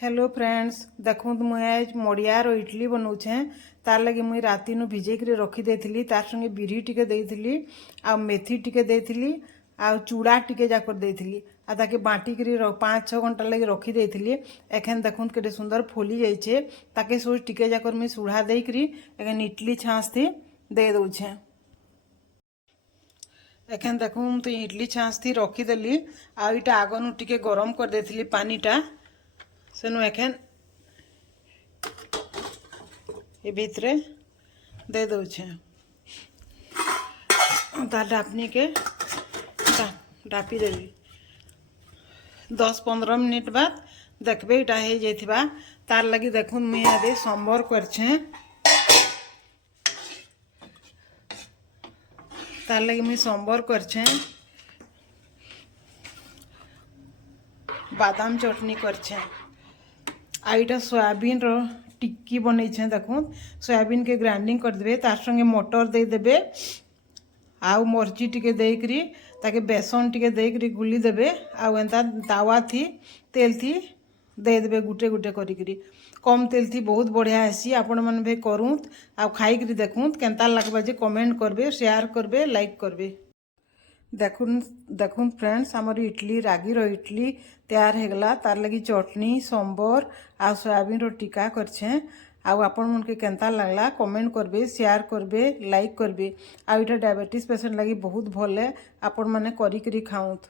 Hello friends, देखो मुझे आज मड़ियार इडली बनाऊे। तार लगे मुई राती भिजेक रखी देती। तार संगे बिरी टिके देती, आ मेथी टिके देती, आ चूड़ा टिके जाकर देती, आ ताके बाटिक 5-6 घंटा लगे रखी देती। एखन देखुन के सुंदर फुली जाइए। ताके सोच टिके जाकर मुई सुढ़ा देकरी एखन इडली छाँच थी दे दूचे। एखन देखूँ तो इडली छाँच थी रखीदेली। आईटा आगनु टिके गरम कर देती पानीटा सेनु एखन ये भितरे दे दूचे। तार ढापनी के ढापी देवी 10-15 मिनिट बाद देखबे इटा हो जाइथिबा। तार लगी देखुन मुई आदे सांबर करछे। तार लगी मुई सांबर करछे, बादाम चटनी करछे। आईटा सोयाबीन रो टिक्की बनई छे। देखो सोयाबीन के ग्राइंडिंग कर देबे, तार संगे मटर दे देबे, आउ मर्ची टिके देकरी ताके बेसन टिके देकरी गुली देबे। आउ एंता तावा थी तेल थी दे देबे गुटे गुटे करिकरी। कम तेल थी बहुत बढ़िया आसी। आपण मन भी करूत आउ खाइकरी देखुत केनता लागबा जे कमेंट करबे, शेयर करबे, लाइक करबे। देखुन देखुन फ्रेंड्स, आमर इडली रागी रो इडली तैयार होगला। तार लगी चटनी सांबर आ सोयाबीन रो टिक्का करछे। आउ आपण मन के केनता लागला कमेंट करबे, शेयर करबे, लाइक करबे। आ इटा डायबिटीज पेशेंट लगी बहुत भल है। आपण माने करी करी खाऊत।